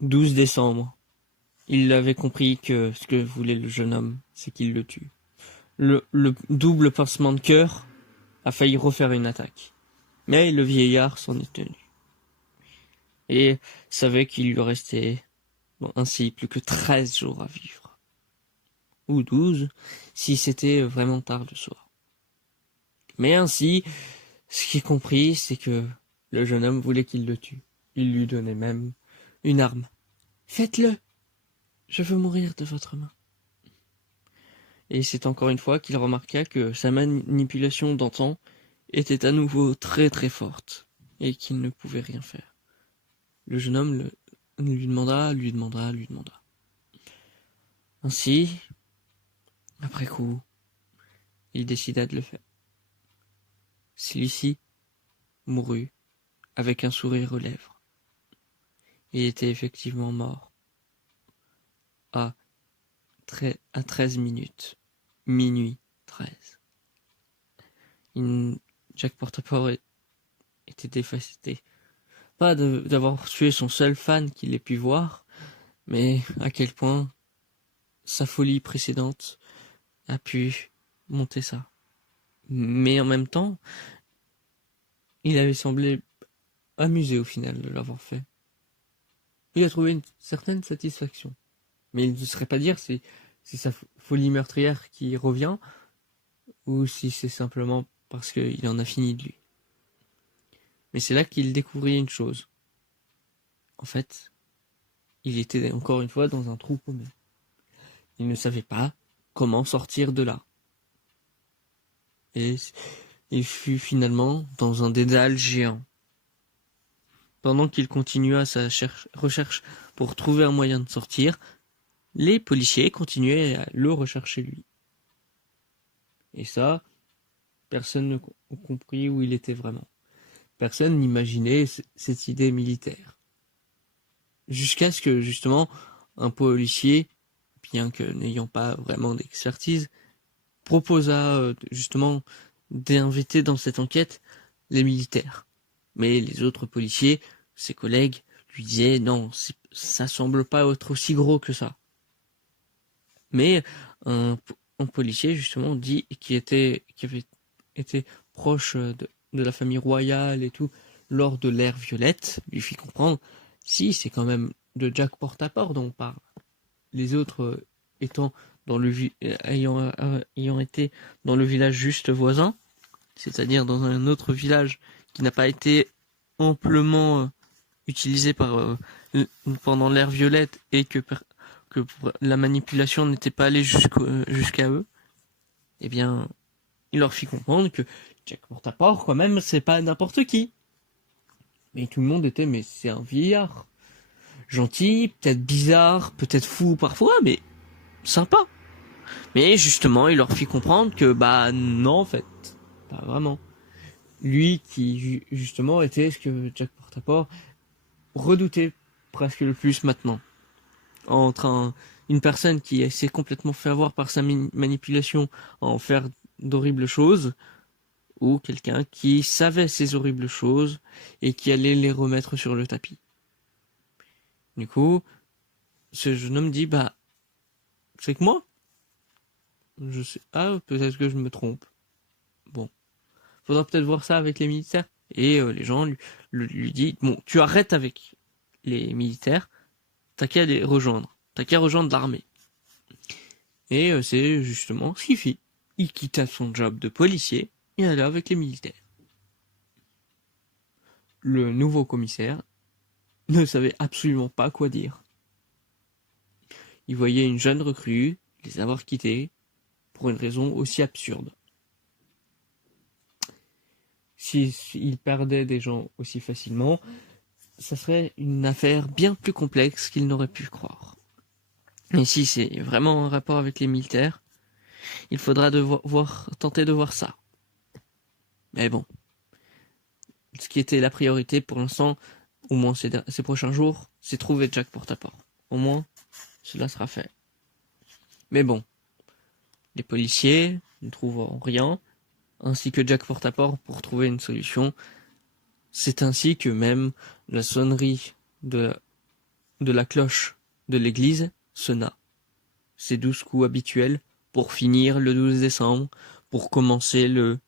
12 décembre. Il avait compris que ce que voulait le jeune homme, c'est qu'il le tue. Le double pincement de cœur a failli refaire une attaque. Mais le vieillard s'en est tenu. Et savait qu'il lui restait ainsi plus que 13 jours à vivre. Ou 12, si c'était vraiment tard le soir. Mais ainsi, ce qu'il comprit, c'est que le jeune homme voulait qu'il le tue. Il lui donnait même une arme. Faites-le! Je veux mourir de votre main. Et c'est encore une fois qu'il remarqua que sa manipulation d'antan était à nouveau très très forte, et qu'il ne pouvait rien faire. Le jeune homme lui demanda. Ainsi, après coup, il décida de le faire. Celui-ci mourut avec un sourire aux lèvres. Il était effectivement mort à 13 minutes, minuit 13. Jack Portaport était dévasté. Pas d'avoir tué son seul fan qu'il ait pu voir, mais à quel point sa folie précédente a pu monter ça. Mais en même temps, il avait semblé amusé au final de l'avoir fait. Il a trouvé une certaine satisfaction. Mais il ne saurait pas dire si sa folie meurtrière qui revient, ou si c'est simplement parce qu'il en a fini de lui. Mais c'est là qu'il découvrit une chose. En fait, il était encore une fois dans un trou paumé. Il ne savait pas comment sortir de là. Et il fut finalement dans un dédale géant. Pendant qu'il continua sa recherche pour trouver un moyen de sortir, les policiers continuaient à le rechercher lui. Et ça, personne ne comprit où il était vraiment. Personne n'imaginait cette idée militaire. Jusqu'à ce que, justement, un policier, bien que n'ayant pas vraiment d'expertise, proposa justement d'inviter dans cette enquête les militaires. Mais les autres policiers, ses collègues, lui disaient non, ça semble pas être aussi gros que ça. Mais un policier justement dit qui avait été proche de la famille royale et tout lors de l'ère Violette lui fit comprendre si c'est quand même de Jack Portaport dont on parle. Les autres étant ayant été dans le village juste voisin, c'est-à-dire dans un autre village qui n'a pas été amplement utilisé pendant l'ère Violette et que la manipulation n'était pas allée jusqu'à eux, eh bien, il leur fit comprendre que Jack Portaport, quand même, c'est pas n'importe qui. Mais tout le monde était, mais c'est un vieillard. Gentil, peut-être bizarre, peut-être fou parfois, mais sympa. Mais justement, il leur fit comprendre que, bah non, en fait, pas vraiment. Lui qui, justement, était ce que Jack Portaport redoutait presque le plus maintenant. Entre une personne qui s'est complètement fait avoir par sa manipulation à en faire d'horribles choses, ou quelqu'un qui savait ces horribles choses et qui allait les remettre sur le tapis. Du coup, ce jeune homme dit, bah, c'est que moi, je sais, peut-être que je me trompe. Bon, faudra peut-être voir ça avec les militaires. Et les gens lui disent, bon, tu arrêtes avec les militaires, t'as qu'à les rejoindre, t'as qu'à rejoindre l'armée. Et c'est justement ce qu'il fit. Il quitta son job de policier et alla avec les militaires. Le nouveau commissaire ne savait absolument pas quoi dire. Il voyait une jeune recrue les avoir quittés pour une raison aussi absurde. S'il perdait des gens aussi facilement, ça serait une affaire bien plus complexe qu'il n'aurait pu croire. Et si c'est vraiment un rapport avec les militaires, il faudra tenter de voir ça. Mais bon, ce qui était la priorité pour l'instant, au moins ces prochains jours, c'est trouver Jack Portaport. Au moins, cela sera fait. Mais bon, les policiers ne trouveront rien, ainsi que Jack Portaport pour trouver une solution. C'est ainsi que même la sonnerie de de la cloche de l'église sonna. Ses 12 coups habituels pour finir le 12 décembre, pour commencer le